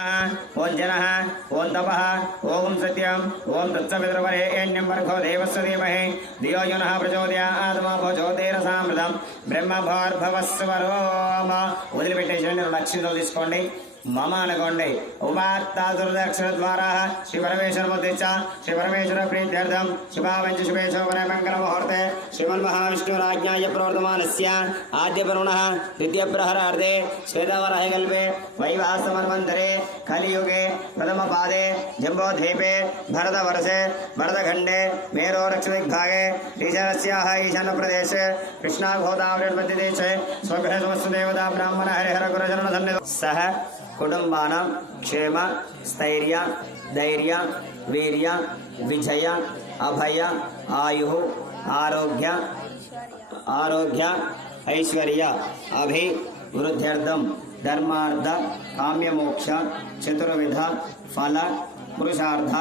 ओं जनः ओं तपः ओं सत्यम् ओं तत्सवितुर्वरेण्यं भर्गो देवस्य धीमहि धियो यो नः प्रचोदयात् मा ज्योतिरसामृतं ब्रह्मभोर्भवस्वरोम వదిలిపెట్టేసి లక్షితులు తీసుకోండి మమ అనుకోండి ఉపాత్తాదుర్దక్షిణ ద్వారా శ్రీ పరమేశ్వర ముద్దిచ్చ శ్రీ పరమేశ్వర ప్రీత్యర్థం శుభావంచ శుభేశోభన మంగళ ముహూర్తే శ్రీమన్మహావిష్ణురాజ్ఞాయ ప్రవర్తమానస్య ఆద్య పర్వణః ద్వితీయ ప్రహరార్ధే శ్వేతవరాహి కల్పే వైవాసమన్వంతరే కలియుగే ప్రథమ పాదే జంబోద్వీపే భరతవర్షే భరతఖండే మేరోరక్షదిగ్భాగే ఈశాన్యస్యాః ఈశాన్య ప్రదేశే కృష్ణా గోదావరి మధ్యదేశే స్వగృహ సమస్త దేవతా బ్రాహ్మణ హరిహర గురుచరణ సన్నిధౌ సహ కుటుంబానాం క్షేమ స్థైర్య ధైర్య వీర్య విజయ అభయ ఆయు ఆరోగ్య ఐశ్వర్య అభివృద్ధ్యర్థం ధర్మార్థ కామ్యమోక్ష చతుర్విధ ఫల పురుషార్థ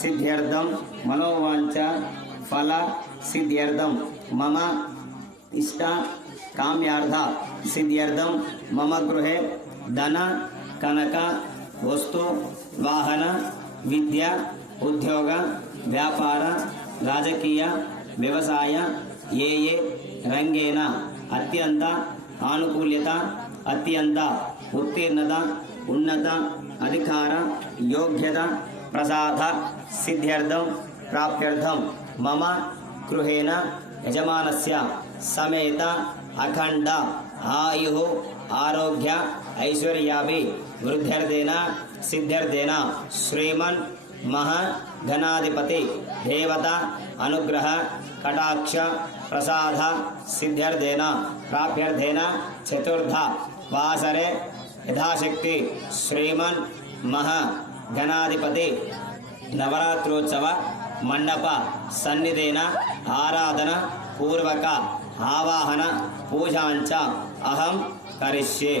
సిద్ధ్యర్థం మనోవాంఛ ఫల సిద్ధ్యర్థం మమ ఇష్ట కామ్యార్థ సిద్ధ్యర్థం మమ గృహే ధన కనక వస్తు వాహన విద్య ఉద్యోగ వ్యాపార రాజకీయ వ్యవసాయ ఏ రంగేణ అత్యంత ఆనుకూల్యత అత్యంత ఉత్తీర్ణత ఉన్నత అధికార యోగ్యత ప్రసాద సిద్ధ్యర్థం ప్రాప్త్యర్థం మమ గృహేణ యజమానస్య సమేత అఖండ ఆయు ఆరోగ్య ఐశ్వర్యాభి వృద్ధ్యర్థేన సిద్ధ్యర్థేన శ్రీమన్ మహాగణాధిపతి దేవత అనుగ్రహ కటాక్ష ప్రసాద సిద్ధ్యర్థేన ప్రాప్త్యర్థేన చతుర్థ వాసరే యథాశక్తి శ్రీమన్ మహాగణాధిపతి నవరాత్రోత్సవ మండప సన్నిధేన ఆరాధన పూర్వక ఆవాహన పూజాంచ అహం కరిష్యే।